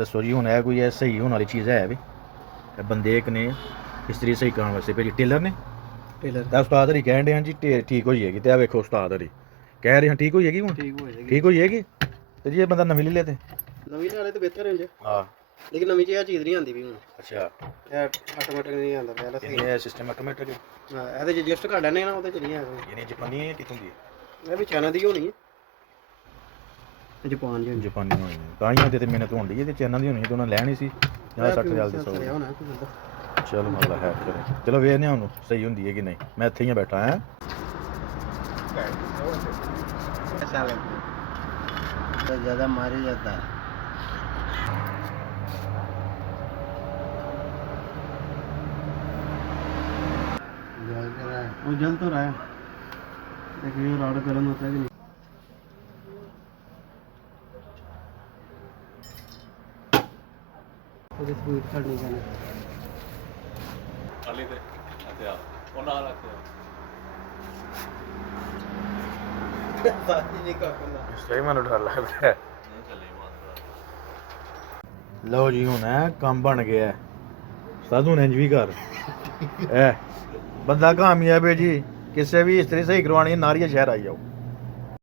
दसो जी हुण है कोई सही होने वाली चीज़ है भी बंदे एक ने इस्त्री सही कराने वास्ते भेजी टेलर ने टेलर ਤਾਂ ਉਸਤਾਦ ਹਰੀ ਕਹਿਣ ਦੇ ਹਾਂ ਜੀ ਠੀਕ ਹੋ ਜਾਏਗੀ ਤੇ ਆ ਵੇਖੋ ਉਸਤਾਦ ਹਰੀ ਕਹਿ ਰਹੇ ਹਾਂ ਠੀਕ ਹੋ ਜਾਏਗੀ ਹੁਣ ਠੀਕ ਹੋ ਜਾਏਗੀ ਤੇ ਜੀ ਇਹ ਬੰਦਾ ਨਵੀਂ ਲੈ ਲੇ ਤੇ ਨਵੀਂ ਨਾਲੇ ਤੇ ਬਿਹਤਰ ਹੁੰਦੇ ਹਾਂ ਲੇਕਿਨ ਨਵੀਂ ਚ ਇਹ ਚੀਜ਼ ਨਹੀਂ ਆਉਂਦੀ ਵੀ ਹੁਣ ਅੱਛਾ ਇਹ ਆਟੋਮੈਟਿਕ ਨਹੀਂ ਆਉਂਦਾ ਪਹਿਲਾਂ ਸੀ ਇਹ ਸਿਸਟਮ ਆਟੋਮੈਟਿਕ ਹਾਂ ਇਹਦੇ ਚ ਜਸਟ ਕਰ ਲੈਣੇ ਨਾ ਉਹਦੇ ਚ ਨਹੀਂ ਆਉਂਦਾ ਯਾਨੀ ਜਾਪਾਨੀ ਹੈ ਕਿਥੋਂ ਦੀ ਇਹ ਵੀ ਚਾਈਨਾ ਦੀ ਹੋਣੀ ਹੈ ਜਾਪਾਨ ਜੀ ਜਾਪਾਨੀ ਹੋਣੀ ਤਾਂ ਹੀ ਤੇ ਮਿਹਨਤ ਹੁੰਦੀ ਹੈ ਤੇ ਚਾਈਨਾ ਦੀ ਹੋਣੀ ਤੇ ਉਹਨਾਂ ਲੈਣੀ ਸੀ ਜਾਂ 60 ਹਜ਼ਾਰ ਦੀ ਸਰਿਆ ਹੋਣਾ ਕੋਈ ਬੰਦਾ ਚਲੋ ਅੱਲਾ ਖੈਰ ਕਰੇ ਚਲੋ ਵੇਖਦੇ ਹਾਂ ਉਹਨੂੰ ਸਹੀ ਹੁੰਦੀ ਹੈ ਕਿ ਨਹੀਂ ਮੈਂ ਇੱਥੇ ਹੀ ਬੈਠਾ ਹਾਂ ऐसा लगता है तो ज़्यादा मारे जाता है वो जल तो रहा है देखिए रॉड गर्म होता है कि नहीं स्पीड छड़नी जाना ਸਹੀ ਮੈਨੂੰ ਡਰ ਲੱਗਦਾ ਲਓ ਜੀ ਹੁਣ ਹੈ ਕੰਮ ਬਣ ਗਿਆ ਸਾਧੂ ਨੇ ਇੰਜ ਵੀ ਕਰ ਐ ਬੰਦਾ ਕਾਮਯਾਬ ਹੈ ਜੀ ਕਿਸੇ ਵੀ ਇਸਤਰੀ ਸਹੀ ਕਰਵਾਣੀ ਨਾਰੀਆ ਸ਼ਹਿਰ ਆਈ ਜਾਓ